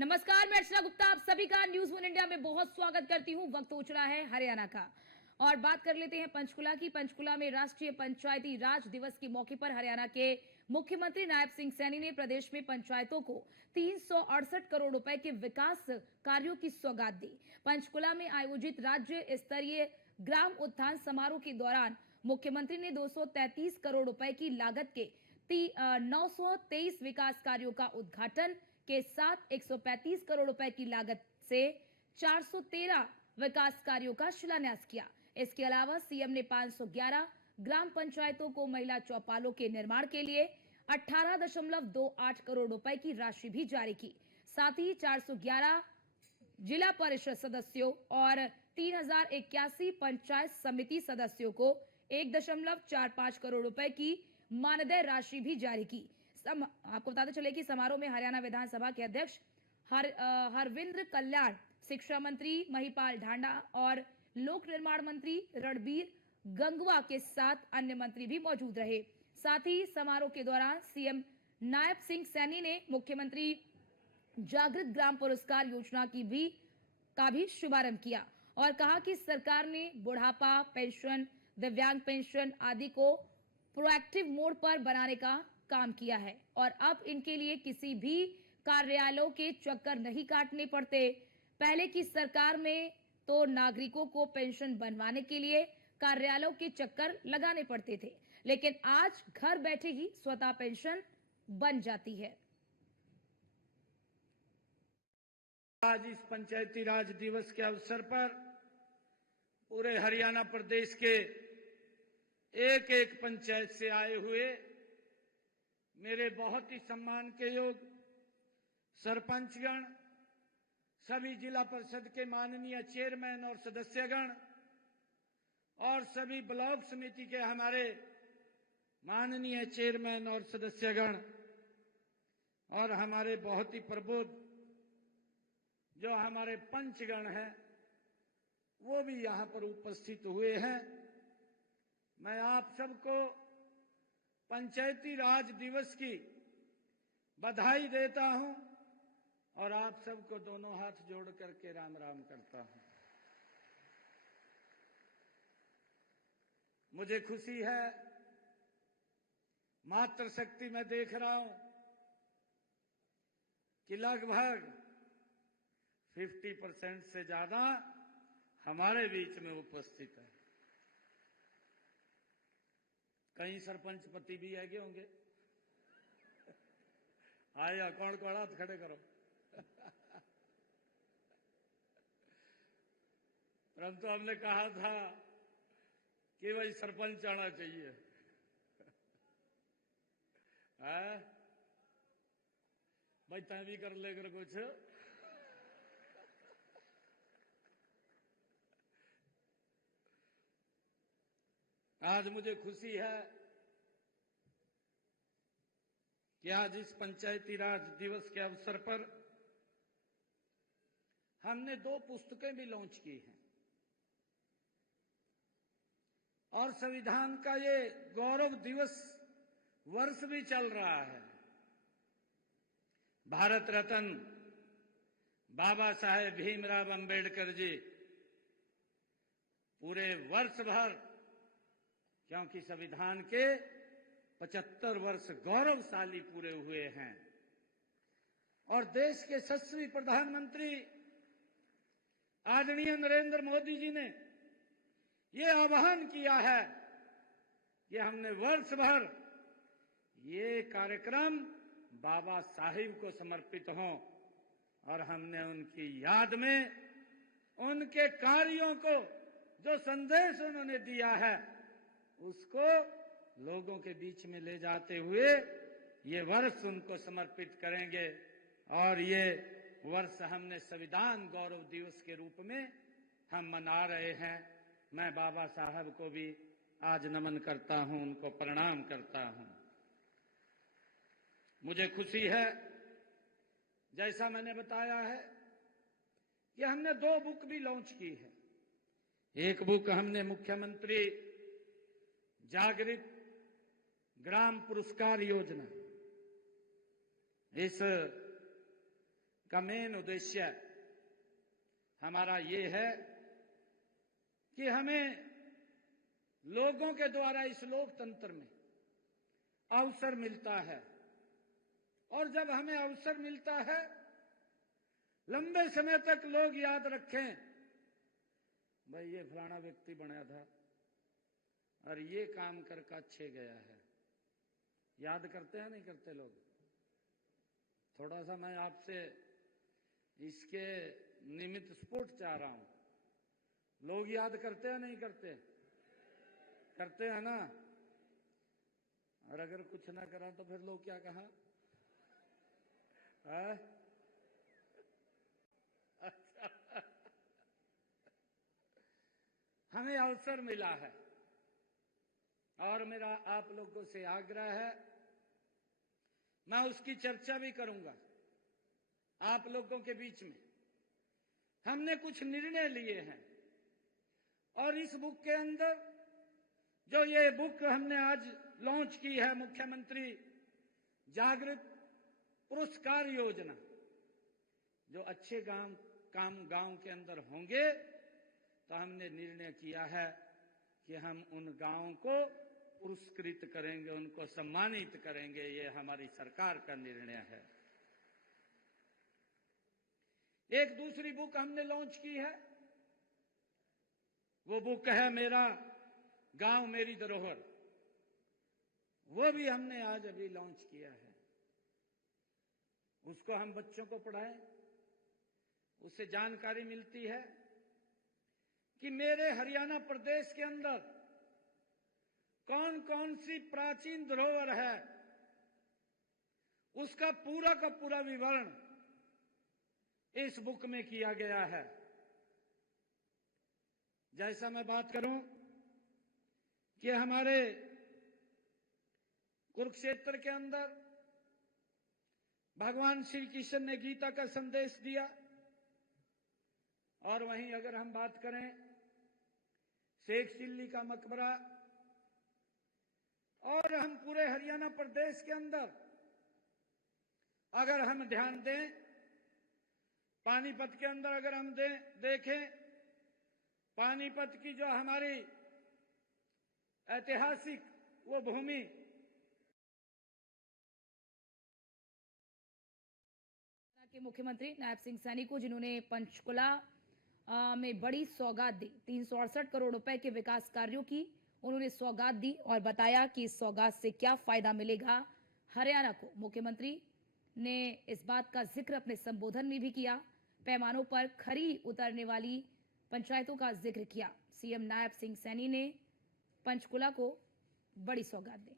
नमस्कार, मैं अर्चना गुप्ता आप सभी का न्यूज वन इंडिया में बहुत स्वागत करती हूं। वक्त हो चला है हरियाणा का और बात कर लेते हैं पंचकुला की। पंचकुला में राष्ट्रीय पंचायती राज दिवस के मौके पर हरियाणा के मुख्यमंत्री नायब सिंह सैनी ने प्रदेश में पंचायतों को 368 करोड़ रुपए के विकास कार्यों की सौगात दी। पंचकुला में आयोजित राज्य स्तरीय ग्राम उत्थान समारोह के दौरान मुख्यमंत्री ने 233 करोड़ रुपए की लागत के 923 विकास कार्यों का उद्घाटन के साथ 135 करोड़ रुपए की लागत से 413 विकास कार्यों का शिलान्यास किया। इसके अलावा सीएम ने 511 ग्राम पंचायतों को महिला चौपालों के निर्माण के लिए 18.28 करोड़ रुपए की राशि भी जारी की। साथ ही 411 जिला परिषद सदस्यों और 3081 पंचायत समिति सदस्यों को 1.45 करोड़ रुपए की मानदेय राशि भी जारी की। आपको बताते चले कि समारोह में हरियाणा विधानसभा के अध्यक्ष हरविंद्र कल्याण, शिक्षा मंत्री महिपाल ढांडा और लोक निर्माण मंत्री रणबीर गंगवा के साथ अन्य मंत्री भी मौजूद रहे। साथ ही समारोह के दौरान सीएम नायब सिंह सैनी ने मुख्यमंत्री जागृत ग्राम पुरस्कार योजना का भी शुभारंभ किया और कहा कि सरकार ने बुढ़ापा पेंशन, दिव्यांग पेंशन आदि को प्रोएक्टिव मोड पर बनाने का काम किया है और अब इनके लिए किसी भी कार्यालयों के चक्कर नहीं काटने पड़ते। पहले की सरकार में तो नागरिकों को पेंशन बनवाने के लिए कार्यालयों के चक्कर लगाने पड़ते थे, लेकिन आज घर बैठे ही स्वतः पेंशन बन जाती है। आज इस पंचायती राज दिवस के अवसर पर पूरे हरियाणा प्रदेश के एक एक पंचायत से आए हुए मेरे बहुत ही सम्मान के योग सरपंचगण, सभी जिला परिषद के माननीय चेयरमैन और सदस्यगण और सभी ब्लॉक समिति के हमारे माननीय चेयरमैन और सदस्यगण और हमारे बहुत ही प्रबुद्ध जो हमारे पंचगण हैं वो भी यहां पर उपस्थित हुए हैं। मैं आप सबको पंचायती राज दिवस की बधाई देता हूं और आप सबको दोनों हाथ जोड़ करके राम राम करता हूं। मुझे खुशी है, मातृशक्ति मैं देख रहा हूं कि लगभग 50% से ज्यादा हमारे बीच में उपस्थित है। कई सरपंच पति भी आगे होंगे। आया कौन कौन हाथ खड़े करो। परंतु हमने कहा था कि भाई सरपंच आना चाहिए। भाई तय भी कर लेकर कुछ। आज मुझे खुशी है कि आज इस पंचायती राज दिवस के अवसर पर हमने 2 पुस्तकें भी लॉन्च की हैं और संविधान का ये गौरव दिवस वर्ष भी चल रहा है। भारत रत्न बाबा साहेब भीमराव अंबेडकर जी पूरे वर्ष भर, क्योंकि संविधान के 75 वर्ष गौरवशाली पूरे हुए हैं और देश के यशस्वी प्रधानमंत्री आदरणीय नरेंद्र मोदी जी ने ये आह्वान किया है कि हमने वर्ष भर ये कार्यक्रम बाबा साहिब को समर्पित हो और हमने उनकी याद में उनके कार्यों को जो संदेश उन्होंने दिया है उसको लोगों के बीच में ले जाते हुए ये वर्ष उनको समर्पित करेंगे और ये वर्ष हमने संविधान गौरव दिवस के रूप में हम मना रहे हैं। मैं बाबा साहब को भी आज नमन करता हूं, उनको प्रणाम करता हूं। मुझे खुशी है, जैसा मैंने बताया है कि हमने 2 बुक भी लॉन्च की है। एक बुक हमने मुख्यमंत्री जागृत ग्राम पुरस्कार योजना, इस का मेन उद्देश्य हमारा ये है कि हमें लोगों के द्वारा इस लोकतंत्र में अवसर मिलता है, और जब हमें अवसर मिलता है, लंबे समय तक लोग याद रखें, भाई ये फलाना व्यक्ति बनाया था और ये काम करके अच्छे गया है। याद करते हैं नहीं करते लोग? थोड़ा सा मैं आपसे इसके निमित्त स्फुट चाह रहा हूं, लोग याद करते हैं नहीं करते? करते हैं ना? और अगर कुछ ना करा तो फिर लोग क्या कहा? अच्छा, हमें अवसर मिला है और मेरा आप लोगों से आग्रह है, मैं उसकी चर्चा भी करूंगा आप लोगों के बीच में। हमने कुछ निर्णय लिए हैं और इस बुक के अंदर जो ये बुक हमने आज लॉन्च की है, मुख्यमंत्री जागृत पुरस्कार योजना, जो अच्छे गांव के अंदर होंगे, तो हमने निर्णय किया है कि हम उन गांवों को पुरस्कृत करेंगे, उनको सम्मानित करेंगे। ये हमारी सरकार का निर्णय है। एक दूसरी बुक हमने लॉन्च की है, वो बुक है मेरा गांव मेरी धरोहर। वो भी हमने आज अभी लॉन्च किया है। उसको हम बच्चों को पढ़ाएं, उससे जानकारी मिलती है कि मेरे हरियाणा प्रदेश के अंदर कौन कौन सी प्राचीन धरोहर है, उसका पूरा का पूरा विवरण इस बुक में किया गया है। जैसा मैं बात करूं कि हमारे कुरुक्षेत्र के अंदर भगवान श्री कृष्ण ने गीता का संदेश दिया, और वहीं अगर हम बात करें शेख चिल्ली का मकबरा, और हम पूरे हरियाणा प्रदेश के अंदर अगर हम ध्यान दें, पानीपत के अंदर अगर हम देखें, पानीपत की जो हमारी ऐतिहासिक वो भूमि, के मुख्यमंत्री नायब सिंह सैनी को, जिन्होंने पंचकुला में बड़ी सौगात दी, 368 करोड़ रुपए के विकास कार्यों की उन्होंने सौगात दी और बताया कि इस सौगात से क्या फायदा मिलेगा हरियाणा को। मुख्यमंत्री ने इस बात का जिक्र अपने संबोधन में भी किया। पैमानों पर खरी उतरने वाली पंचायतों का जिक्र किया। सीएम नायब सिंह सैनी ने पंचकुला को बड़ी सौगात दी।